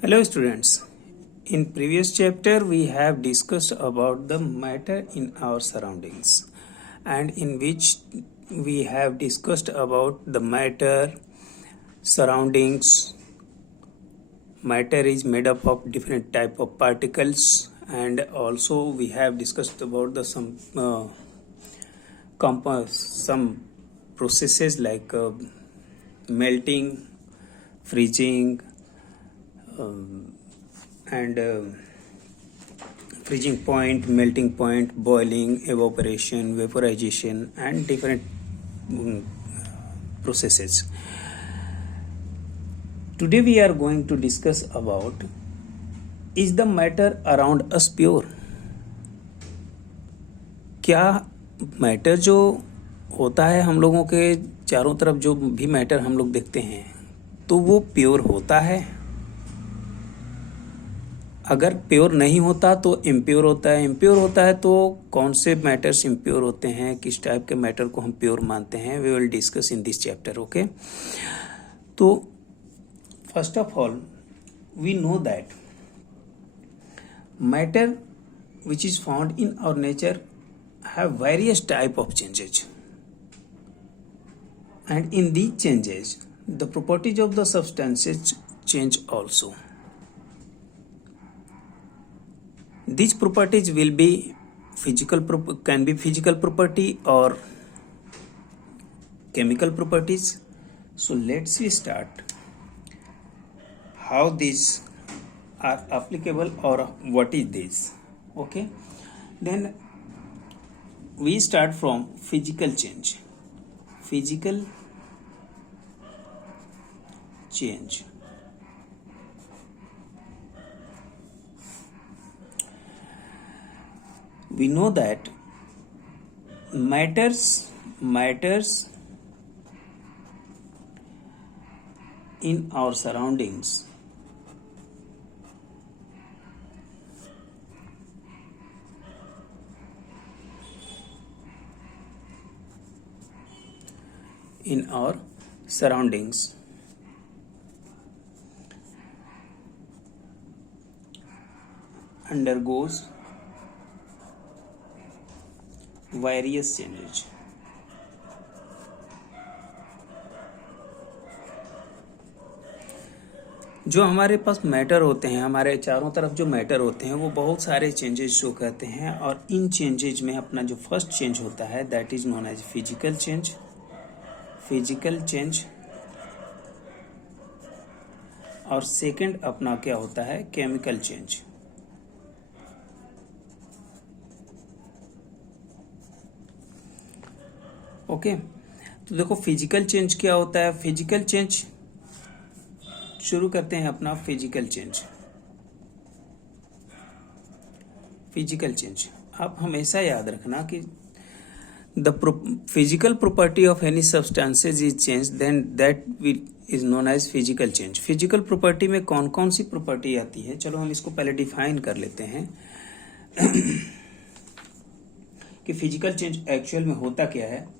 Hello students. In previous chapter we have discussed about the matter in our surroundings and in which we have discussed about the matter surroundings. Matter is made up of different type of particles, and also we have discussed about the some processes like melting, freezing, and freezing point, melting point, boiling, evaporation, vaporization, and different mm, processes. Today we are going to discuss about, is the matter around us pure? क्या matter जो होता है हम लोगों के चारों तरफ, जो भी मैटर हम लोग देखते हैं, तो वो प्योर होता है? अगर प्योर नहीं होता तो इम्प्योर होता है। इम्प्योर होता है तो कौन से मैटर्स इम्प्योर होते हैं, किस टाइप के मैटर को हम प्योर मानते हैं, we will discuss in this chapter. Okay, तो first of all we know that matter which is found in our nature have various type of changes, and in these changes the properties of the substances change also. These properties will be can be physical property or chemical properties. So let's we start how these are applicable or what is this. Okay, then we start from physical change. Physical change. We know that matters in our surroundings undergoes various changes. जो हमारे पास matter होते हैं, हमारे चारों तरफ जो matter होते हैं, वो बहुत सारे चेंजेस शो करते हैं, और इन चेंजेज में अपना जो फर्स्ट चेंज होता है that is known as physical change. और सेकंड अपना क्या होता है, केमिकल चेंज। ओके, तो देखो फिजिकल चेंज क्या होता है। फिजिकल चेंज शुरू करते हैं अपना फिजिकल चेंज। आप हमेशा याद रखना कि the physical property of any substances is change, then that is known as physical change. Physical property में कौन कौन सी प्रॉपर्टी आती है, चलो हम इसको पहले डिफाइन कर लेते हैं कि फिजिकल चेंज एक्चुअल में होता क्या है।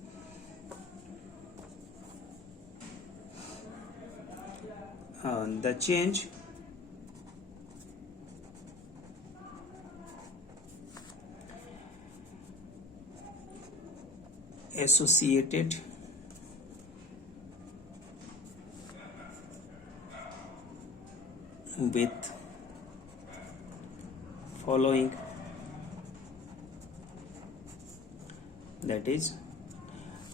The change associated with following, that is,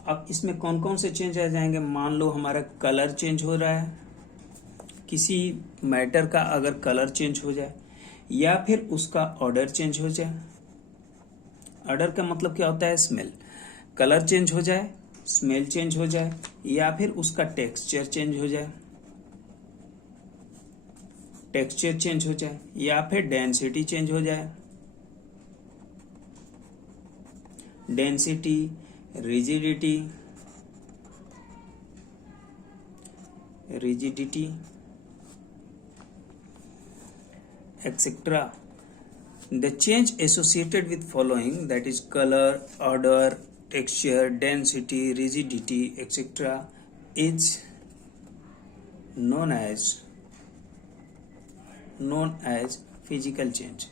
अब इसमें कौन कौन से चेंज आ जाएंगे। मान लो हमारा कलर चेंज हो रहा है, किसी मैटर का अगर कलर चेंज हो जाए, या फिर उसका ऑर्डर चेंज हो जाए। ऑर्डर का मतलब क्या होता है, स्मेल। कलर चेंज हो जाए, स्मेल चेंज हो जाए, या फिर उसका टेक्सचर चेंज हो जाए, या फिर डेंसिटी चेंज हो जाए। Density, rigidity etc. The change associated with following, that is color, order, texture, density, rigidity, etc. is known as known as physical change.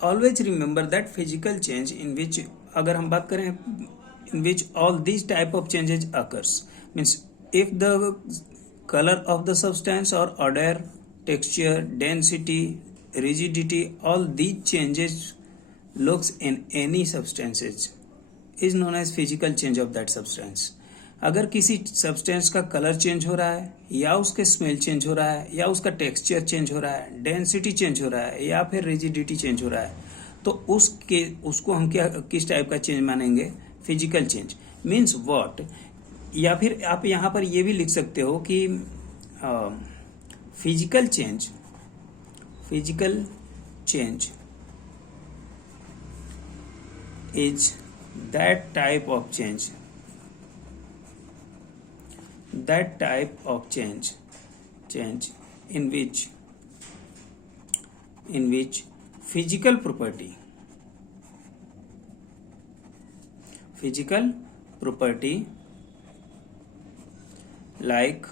Always remember that physical change in which अगर हम बात करें in which all these type of changes occurs, means if the color of the substance or odor, texture, density, rigidity, all these changes looks in any substances is known as physical change of that substance. अगर किसी substance का colour change हो रहा है या उसके smell change हो रहा है या उसका टेक्सचर चेंज हो रहा है, डेंसिटी चेंज हो रहा है या फिर रिजिडिटी चेंज हो रहा है, तो उसको हम किस टाइप का चेंज मानेंगे? Physical change. Means what? या फिर आप यहाँ पर ये भी लिख सकते हो कि physical change is that type of change in which physical property like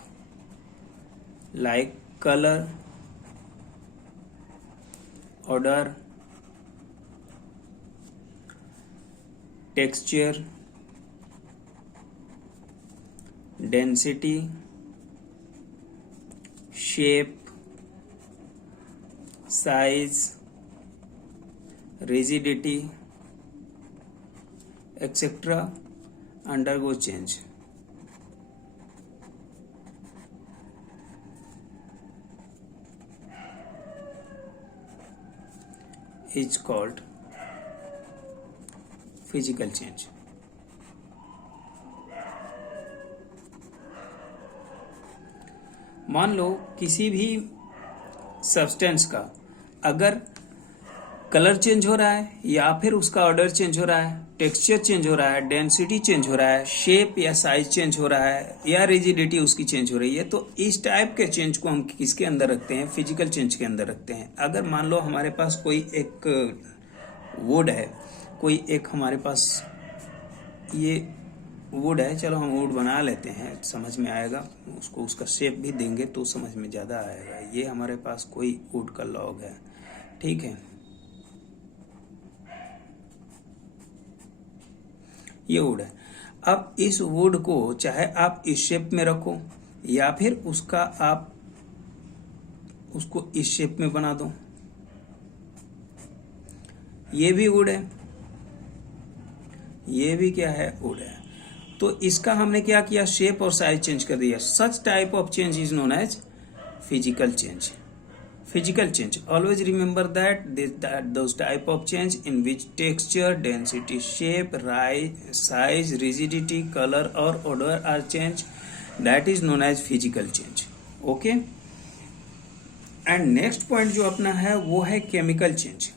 color, odor, texture, density, shape, size, rigidity, etc. undergo change. Is called physical change. मान लो किसी भी सब्सटेंस का अगर कलर चेंज हो रहा है या फिर उसका ऑर्डर चेंज हो रहा है, टेक्सचर चेंज हो रहा है, डेंसिटी चेंज हो रहा है, शेप या साइज चेंज हो रहा है या रिजिडिटी उसकी चेंज हो रही है, तो इस टाइप के चेंज को हम किसके अंदर रखते हैं? फिजिकल चेंज के अंदर रखते हैं. अगर मान लो हमारे पास कोई एक वुड है, कोई एक हमारे पास ये वुड है, चलो हम वुड बना लेते हैं, समझ में आएगा, उसको उसका शेप भी देंगे तो समझ में ज़्यादा आएगा. ये हमारे पास कोई वुड का लॉग है, ठीक है, ये वुड है. अब इस वुड को चाहे आप इस शेप में रखो या फिर आप उसको इस शेप में बना दो, ये भी वुड है, ये भी क्या है? वुड है. तो इसका हमने क्या किया? शेप और साइज चेंज कर दिया. Such type of change is known as physical change. Always remember that those type of change in which texture, density, shape, size, rigidity, color or odor are changed, that is known as physical change. Okay. And next point जो अपना है वो है chemical change.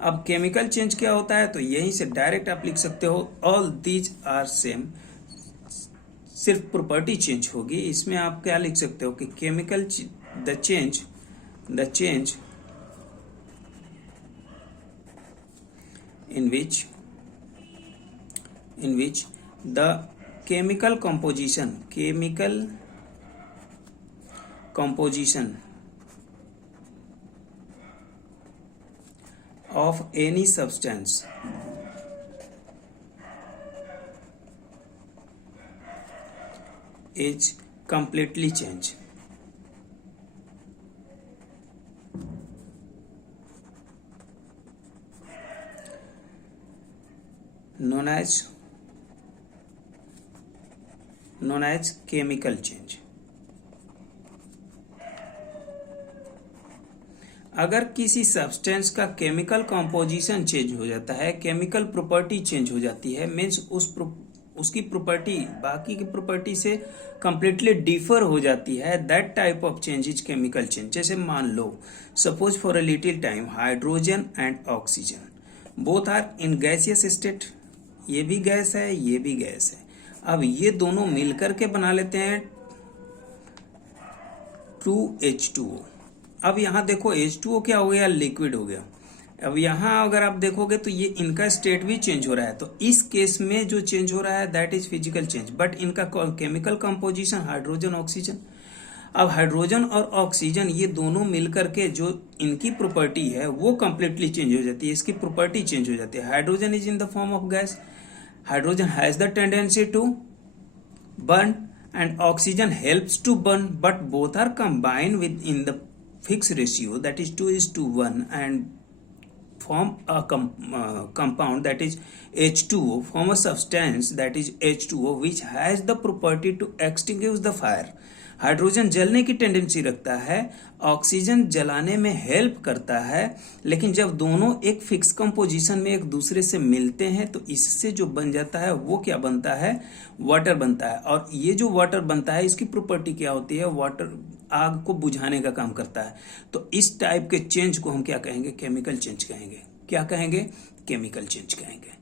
अब chemical change क्या होता है? तो यहीं से डायरेक्ट आप लिख सकते हो ऑल दीज आर सेम, सिर्फ प्रॉपर्टी चेंज होगी. इसमें आप क्या लिख सकते हो कि chemical the change in which the chemical composition of any substance is completely changed. Known as chemical change. अगर किसी सब्सटेंस का केमिकल कंपोजिशन चेंज हो जाता है, केमिकल प्रॉपर्टी चेंज हो जाती है, मीन्स उसकी प्रॉपर्टी बाकी की प्रॉपर्टी से कंप्लीटली डिफर हो जाती है, that type of change is chemical change. जैसे मान लो suppose for a little time hydrogen and oxygen both are in gaseous state, ये भी गैस है, ये भी गैस है. अब ये दोनों मिलकर के बना लेते हैं 2H2O. अब यहां देखो H2O क्या हो गया? लिक्विड हो गया. अब यहाँ अगर आप देखोगे तो ये इनका स्टेट भी चेंज हो रहा है, तो इस केस में जो चेंज हो रहा है that is physical change, but इनका केमिकल कंपोजिशन हाइड्रोजन ऑक्सीजन। अब हाइड्रोजन और ऑक्सीजन ये दोनों मिलकर के जो इनकी प्रॉपर्टी है वो कंप्लीटली चेंज हो जाती है, इसकी प्रॉपर्टी चेंज हो जाती है। Hydrogen is in the form of gas, hydrogen has the tendency to burn and oxygen helps to burn, but both are combined within the fixed ratio, that is 2:1, and form a compound, that is H2O, form a substance, that is H2O, which has the property to extinguish the fire. Hydrogen जलने की tendency रखता है, oxygen जलाने में help करता है, लेकिन जब दोनों एक फिक्स कंपोजिशन में एक दूसरे से मिलते हैं तो इससे जो बन जाता है वो क्या बनता है, वाटर बनता है। और ये जो वाटर बनता है इसकी प्रॉपर्टी क्या होती है, वाटर आग को बुझाने का काम करता है। तो इस टाइप के चेंज को हम क्या कहेंगे, केमिकल चेंज कहेंगे। क्या कहेंगे, केमिकल चेंज कहेंगे,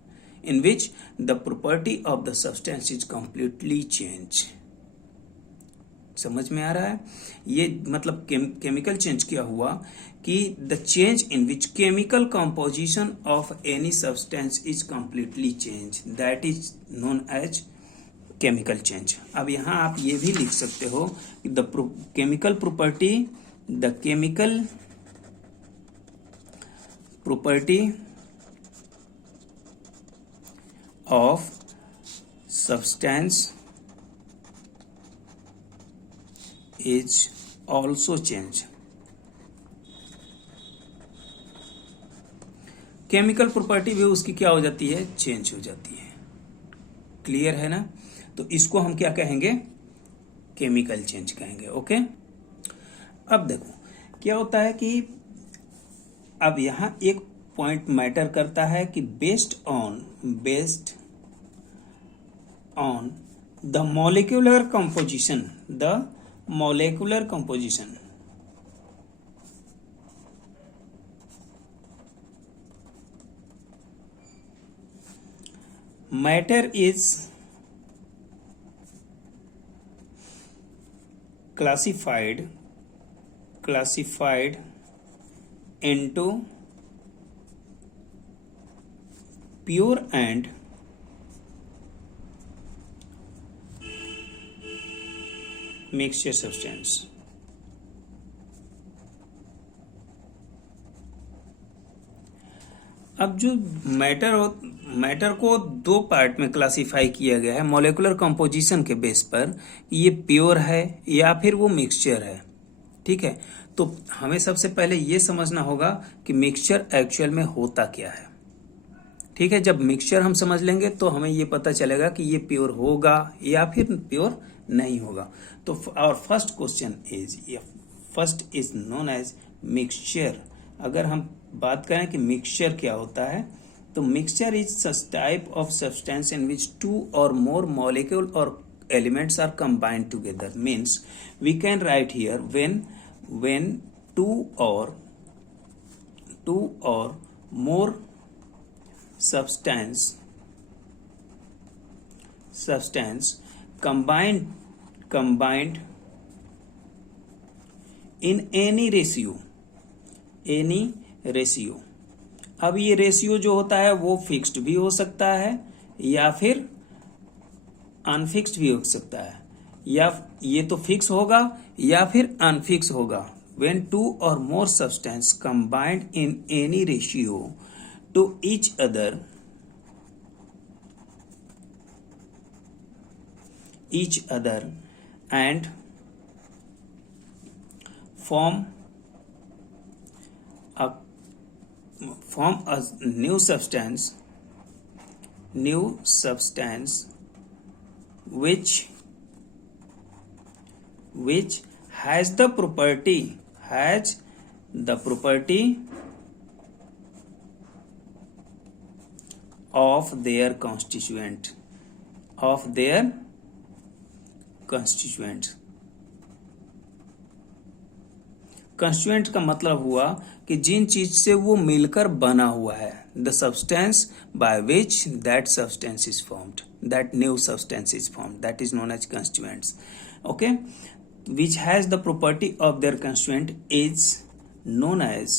in which the property of the substance is completely change. समझ में आ रहा है, ये मतलब केमिकल चेंज क्या हुआ कि the change in which chemical composition of any substance is completely change, that is known as chemical change. अब यहां आप ये भी लिख सकते हो the chemical property, the chemical property of substance is also change। Chemical property भी उसकी क्या हो जाती है, चेंज हो जाती है। क्लियर है ना, तो इसको हम क्या कहेंगे, केमिकल चेंज कहेंगे। ओके, अब देखो क्या होता है कि अब यहां एक पॉइंट मैटर करता है कि based on the molecular composition, the molecular composition, matter is classified into pure and mixture substance. अब जो मैटर को दो पार्ट में क्लासिफाई किया गया है मॉलिक्यूलर कंपोजिशन के बेस पर, ये प्योर है या फिर वो मिक्सचर है। ठीक है, तो हमें सबसे पहले ये समझना होगा कि मिक्सचर एक्चुअल में होता क्या है। ठीक है, जब मिक्सचर हम समझ लेंगे तो हमें ये पता चलेगा कि ये प्योर होगा या फिर प्योर नहीं होगा। तो our first question is known as mixture. अगर हम बात करें कि मिक्सचर क्या होता है, तो mixture is such type of substance in which two और more molecule or elements are combined together. Means we can write here when two or more substance combined in any ratio। अब ये ratio जो होता है वो fixed भी हो सकता है या फिर अनफिक्स्ड भी हो सकता है, या ये तो फिक्स होगा या फिर अनफिक्स होगा। when two or more substance combined in any ratio to each other and form a new substance which has the property of their constituent constituent का मतलब हुआ कि जिन चीज से वो मिलकर बना हुआ है, the substance by which that substance is formed, that new substance is formed, that is known as constituents. Okay, which has the property of their constituent is known as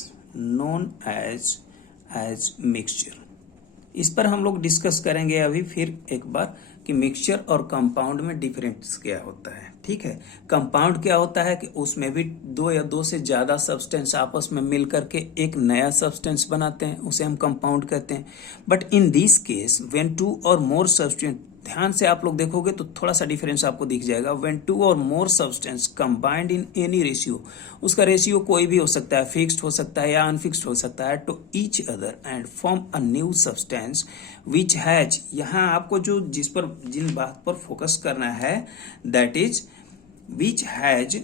as mixture. इस पर हम लोग discuss करेंगे अभी फिर एक बार कि mixture और कंपाउंड में डिफरेंस क्या होता है। ठीक है, कंपाउंड क्या होता है कि उसमें भी दो या दो से ज्यादा सब्सटेंस आपस में मिल करके एक नया सब्सटेंस बनाते हैं, उसे हम कंपाउंड कहते हैं। But in this case when two और मोर सब्सटेंस, ध्यान से आप लोग देखोगे तो थोड़ा सा डिफरेंस आपको दिख जाएगा। व्हेन टू और more substance combined in any ratio, उसका रेशियो कोई भी हो सकता है, फिक्स्ड हो सकता है या अनफिक्स्ड हो सकता है, to each other and form a new substance which has, यहाँ आपको जो जिन बात पर फोकस करना है that is which has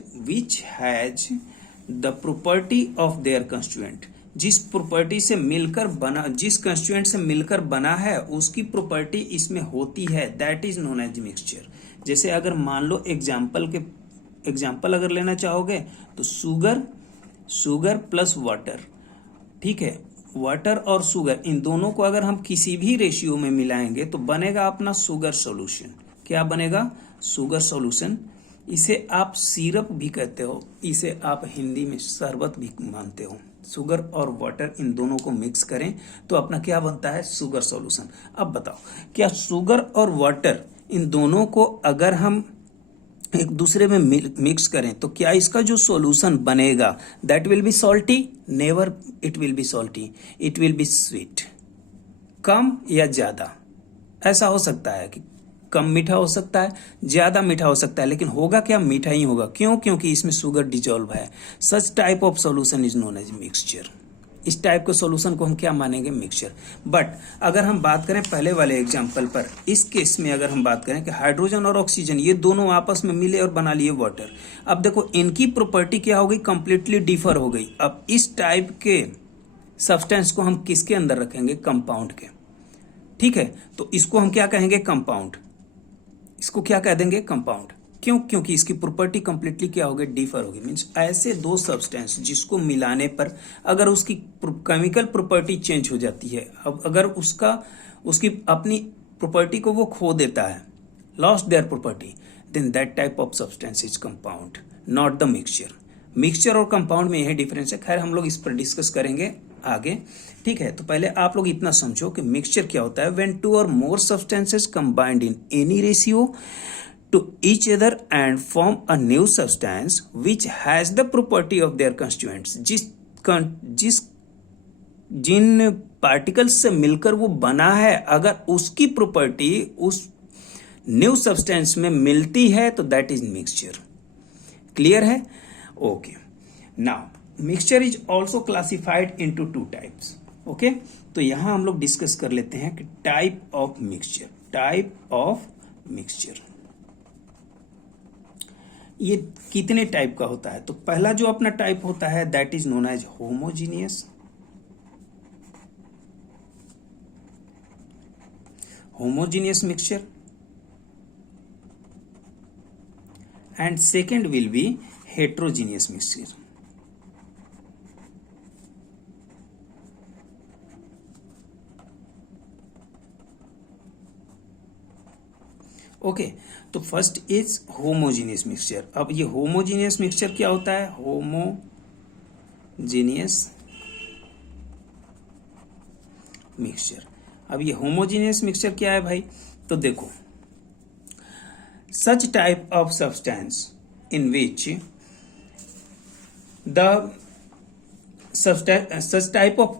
the property of their constituent, जिस प्रॉपर्टी से मिलकर बना, जिस कंस्टिट्यूएंट से मिलकर बना है उसकी प्रॉपर्टी इसमें होती है, that is known as mixture. जैसे अगर मान लो एग्जाम्पल अगर लेना चाहोगे तो शुगर प्लस वाटर, ठीक है, वाटर और शुगर इन दोनों को अगर हम किसी भी रेशियो में मिलाएंगे तो बनेगा अपना शुगर सॉल्यूशन। क्या बनेगा? Sugar solution. इसे आप सिरप भी कहते हो, इसे आप हिंदी में शरबत भी मानते हो। शुगर और वाटर इन दोनों को मिक्स करें तो अपना क्या बनता है? Sugar solution. अब बताओ, क्या शुगर और वाटर इन दोनों को अगर हम एक दूसरे में मिक्स करें तो क्या इसका जो सॉल्यूशन बनेगा that will be salty? Never it will be salty, it will be sweet. कम या ज्यादा, ऐसा हो सकता है कि कम मीठा हो सकता है, ज्यादा मीठा हो सकता है, लेकिन होगा क्या? मीठा ही होगा। क्यों? क्योंकि इसमें शुगर डिजोल्व है। Such type of solution is known as mixture. इस टाइप के सॉल्यूशन को हम क्या मानेंगे? मिक्सचर। बट अगर हम बात करें पहले वाले एग्जांपल पर, इस केस में अगर हम बात करें कि हाइड्रोजन और ऑक्सीजन ये दोनों आपस में मिले और बना लिए वाटर, अब देखो इनकी प्रॉपर्टी क्या हो गई? कंप्लीटली डिफर हो गई। अब इस टाइप के सब्सटेंस को हम किसके अंदर रखेंगे? कंपाउंड के। ठीक है, तो इसको हम क्या कहेंगे? कंपाउंड। इसको क्या कह देंगे? कंपाउंड। क्यों? क्योंकि इसकी प्रॉपर्टी कंप्लीटली क्या हो गई? डिफर होगी। मींस ऐसे दो सब्सटेंस जिसको मिलाने पर अगर उसकी केमिकल प्रॉपर्टी चेंज हो जाती है, अब अगर उसकी अपनी प्रॉपर्टी को वो खो देता है, lost their property, then that type of substance is compound, not the mixture. Mixture और कंपाउंड में यही डिफरेंस है। खैर हम लोग इस पर डिस्कस करेंगे आगे। ठीक है, तो पहले आप लोग इतना समझो कि मिक्सचर क्या होता है। व्हेन टू और मोर substances combined in any ratio to each other and form a new substance which has the property of their constituents, जिन पार्टिकल्स से मिलकर वो बना है अगर उसकी प्रॉपर्टी उस न्यू सब्सटेंस में मिलती है तो दैट इज मिक्सचर। क्लियर है? Okay, now mixture is also classified into two types. Okay, तो यहां हम लोग डिस्कस कर लेते हैं कि टाइप ऑफ मिक्सचर ये कितने टाइप का होता है। तो पहला जो अपना टाइप होता है that is known as homogeneous mixture, and second will be heterogeneous mixture. Okay, तो फर्स्ट इज होमोजीनियस मिक्सचर। अब ये होमोजीनियस मिक्सचर क्या होता है? Homogeneous mixture. अब ये होमोजीनियस मिक्सचर क्या है भाई? तो देखो, such type of substance in which such type of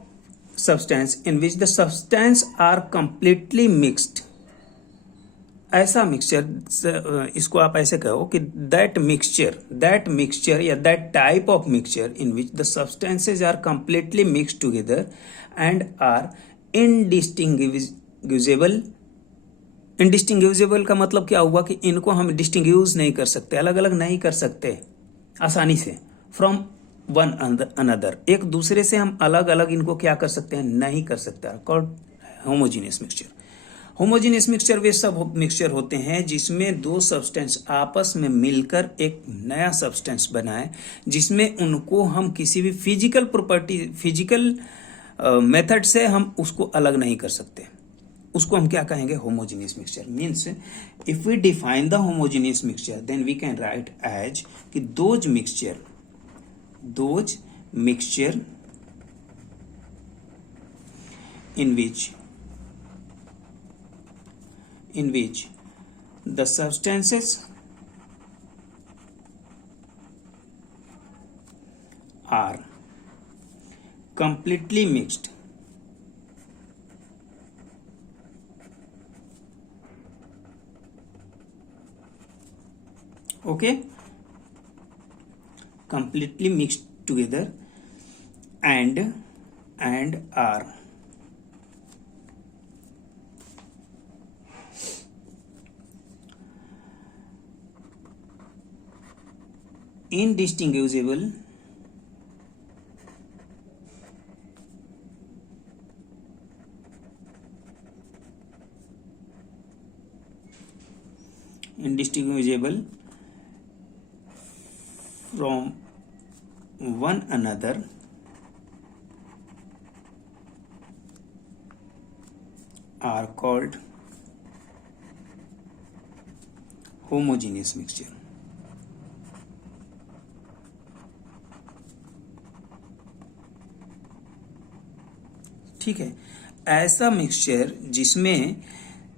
substance in which the substance are completely mixed, ऐसा मिक्सचर, इसको आप ऐसे कहो कि दैट मिक्सचर या that type of mixture in which the substances are completely mixed together and are indistinguishable. Indistinguishable का मतलब क्या हुआ कि इनको हम डिस्टिंग्विश नहीं कर सकते, अलग अलग नहीं कर सकते आसानी से, फ्रॉम वन अनदर, एक दूसरे से हम अलग अलग इनको क्या कर सकते हैं? नहीं कर सकते। Called homogeneous mixture. Homogeneous mixture वे सब मिक्सचर होते हैं जिसमें दो सब्सटेंस आपस में मिलकर एक नया सब्सटेंस बनाए, जिसमें उनको हम किसी भी फिजिकल मेथड से हम उसको अलग नहीं कर सकते। उसको हम क्या कहेंगे? Homogeneous mixture. Means if we define the homogeneous mixture then we can write as कि those mixture in which the substances are completely mixed. Okay, completely mixed together and are indistinguishable from one another are called homogeneous mixture. ठीक है, ऐसा mixture जिसमें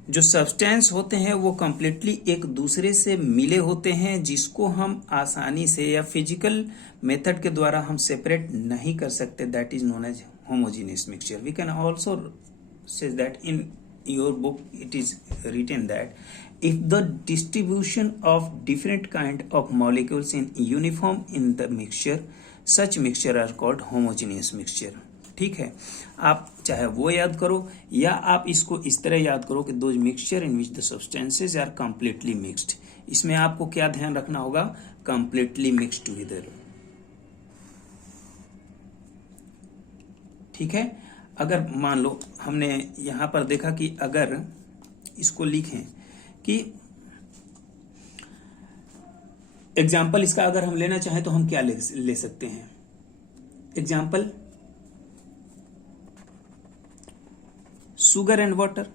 जो substance होते हैं वो completely एक दूसरे से मिले होते हैं, जिसको हम आसानी से या फिजिकल मेथड के द्वारा हम सेपरेट नहीं कर सकते, that is known as homogeneous mixture. We can also say that in your book it is written that if the distribution of different kind of molecules in uniform in the mixture, such mixture are called homogeneous mixture. ठीक है, आप चाहे वो याद करो या आप इसको इस तरह याद करो कि those mixture in which the substances are completely mixed. इसमें आपको क्या ध्यान रखना होगा, कंप्लीटली मिक्स्ड टुगेदर. ठीक है, अगर मान लो हमने यहां पर देखा कि अगर इसको लिखें कि एग्जाम्पल इसका अगर हम लेना चाहें तो हम क्या ले सकते हैं. Example sugar and water,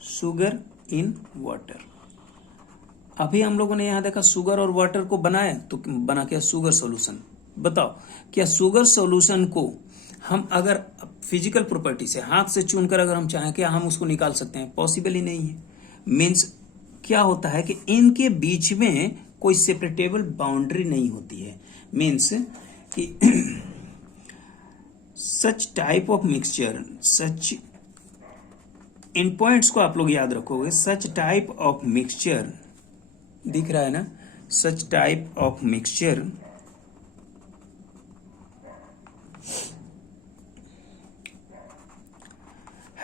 sugar in water. अभी हम लोगों ने यहां देखा सुगर और वाटर को बनाया तो बना क्या, सुगर सॉल्यूशन. बताओ क्या सुगर सॉल्यूशन को हम अगर फिजिकल प्रॉपर्टी से हाथ से चुनकर अगर हम चाहें क्या हम उसको निकाल सकते हैं, पॉसिबल ही नहीं है. मीन्स क्या होता है कि इनके बीच में कोई सेपरेटेबल बाउंड्री नहीं होती है. मीन्स कि such type of mixture, such in points को आप लोग याद रखोगे. सच टाइप ऑफ मिक्सचर दिख रहा है ना, such type of mixture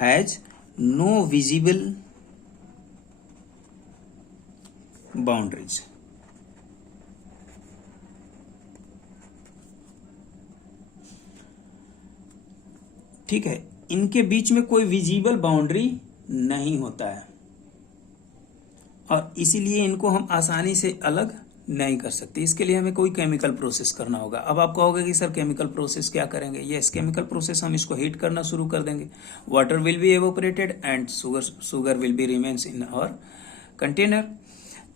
has no visible boundaries. ठीक है, इनके बीच में कोई विजिबल बाउंड्री नहीं होता है और इसीलिए इनको हम आसानी से अलग नहीं कर सकते. इसके लिए हमें कोई केमिकल प्रोसेस करना होगा. अब आप कहोगे कि सर केमिकल प्रोसेस क्या करेंगे. यस, केमिकल प्रोसेस हम इसको हीट करना शुरू कर देंगे. Water will be evaporated and sugar will be remains in our container.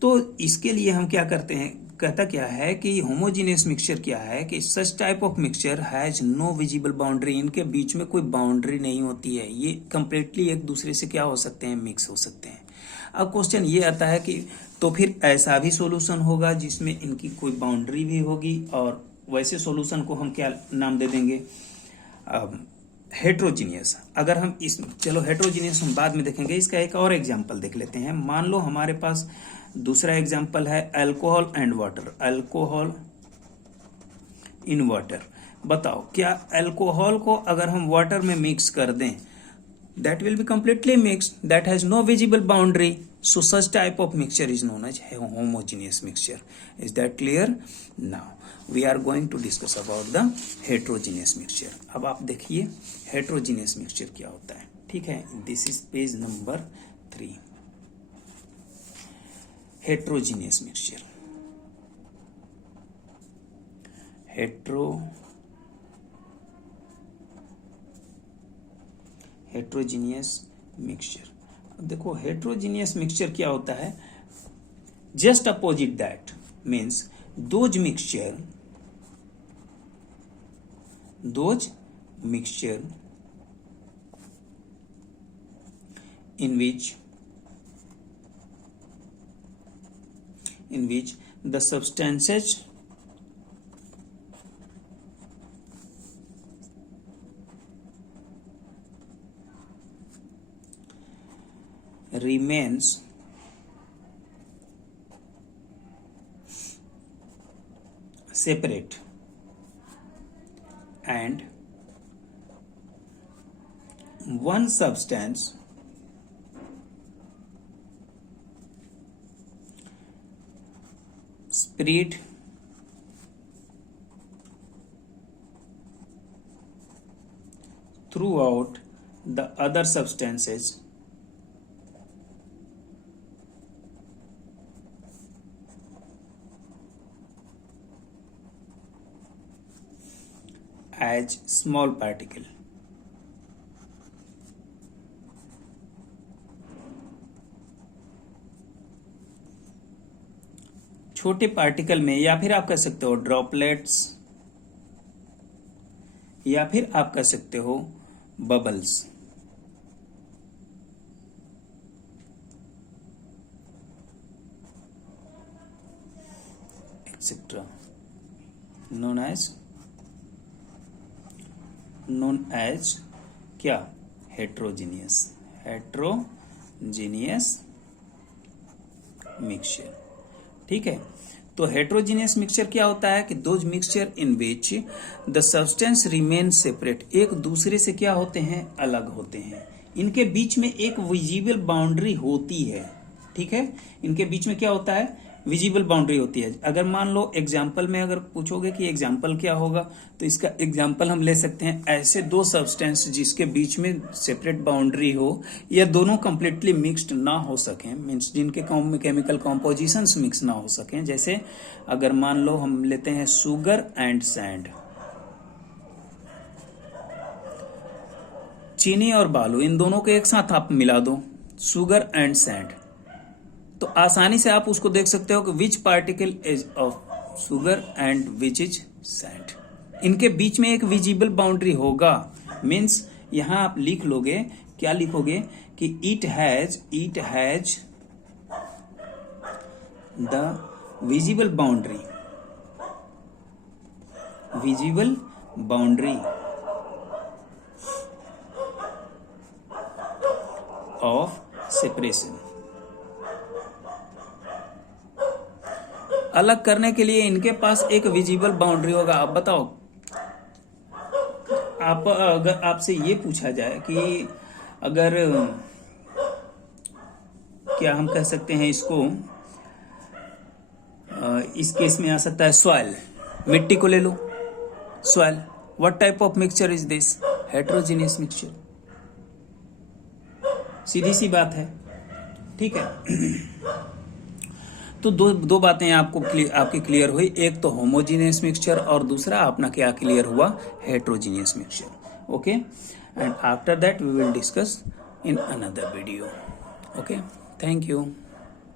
तो इसके लिए हम क्या करते हैं, कहता क्या है कि होमोजीनियस मिक्सचर क्या है कि such type of mixture has no visible boundary. इनके बीच में कोई बाउंड्री नहीं होती है, ये कंप्लीटली एक दूसरे से क्या हो सकते हैं, मिक्स हो सकते हैं. अब क्वेश्चन ये आता है कि तो फिर ऐसा भी सॉल्यूशन होगा जिसमें इनकी कोई बाउंड्री भी होगी और वैसे सॉल्यूशन को हम क्या नाम दे देंगे, हेट्रोजीनियस. अगर हम इस चलो हेट्रोजीनियस हम बाद में देखेंगे. इसका एक और एग्जांपल देख लेते हैं. मान लो हमारे पास दूसरा एग्जांपल है alcohol and water. Alcohol in water. बताओ क्या अल्कोहल को अगर हम वाटर में मिक्स कर दें, that will be completely mixed, that has no visible boundary, so such type of mixture is known as homogeneous mixture. Is that clear? Now we are going to discuss about the heterogeneous mixture. अब आप देखिए heterogeneous mixture क्या होता है. ठीक है, this is page number 3. heterogeneous mixture. Heterogeneous mixture. देखो heterogeneous mixture क्या होता है, just opposite that. Means those mixture in which the substances remains separate and one substance spread throughout the other substances as small particle. छोटे particle में, या फिर आप कह सकते हो ड्रॉपलेट्स, या फिर आप कह सकते हो बबल्स, एक्सेट्रा, known as क्या, हेट्रोजीनियस मिक्सचर। ठीक है, तो हेट्रोजीनियस मिक्सचर क्या होता है कि those mixture in which the substance remain separate, एक दूसरे से क्या होते हैं, अलग होते हैं, इनके बीच में एक विजिबल बाउंड्री होती है। ठीक है, इनके बीच में क्या होता है, विजिबल बाउंड्री होती है। अगर मान लो एग्जाम्पल में अगर पूछोगे कि एग्जाम्पल क्या होगा, तो इसका एग्जाम्पल हम ले सकते हैं ऐसे दो सब्सटेंस जिसके बीच में सेपरेट बाउंड्री हो या दोनों कंप्लीटली मिक्स्ड ना हो सकें, मीन्स जिनके केमिकल कॉम्पोजिशंस मिक्स ना हो सकें। जैसे अगर मान लो हम लेते हैं शुगर एंड सैंड, चीनी और बालू, इन दोनों को एक साथ आप मिला दो, शुगर एंड सैंड, तो आसानी से आप उसको देख सकते हो कि which particle is of sugar and which is sand. इनके बीच में एक विजिबल बाउंड्री होगा, मीन्स यहां आप लिख लोगे, क्या लिखोगे कि it has the visible boundary of separation. अलग करने के लिए इनके पास एक विजिबल बाउंड्री होगा। आप बताओ, अगर आपसे ये पूछा जाए कि अगर क्या हम कह सकते हैं इसको, इस केस में आ सकता है सॉइल, मिट्टी को ले लो, soil, what type of mixture is this, heterogeneous mixture, सीधी सी बात है। ठीक है, तो दो बातें आपकी क्लियर हुई, एक तो होमोजीनियस मिक्सचर और दूसरा अपना क्या क्लियर हुआ, heterogeneous mixture. Okay, and after that we will discuss in another video. Okay, thank you.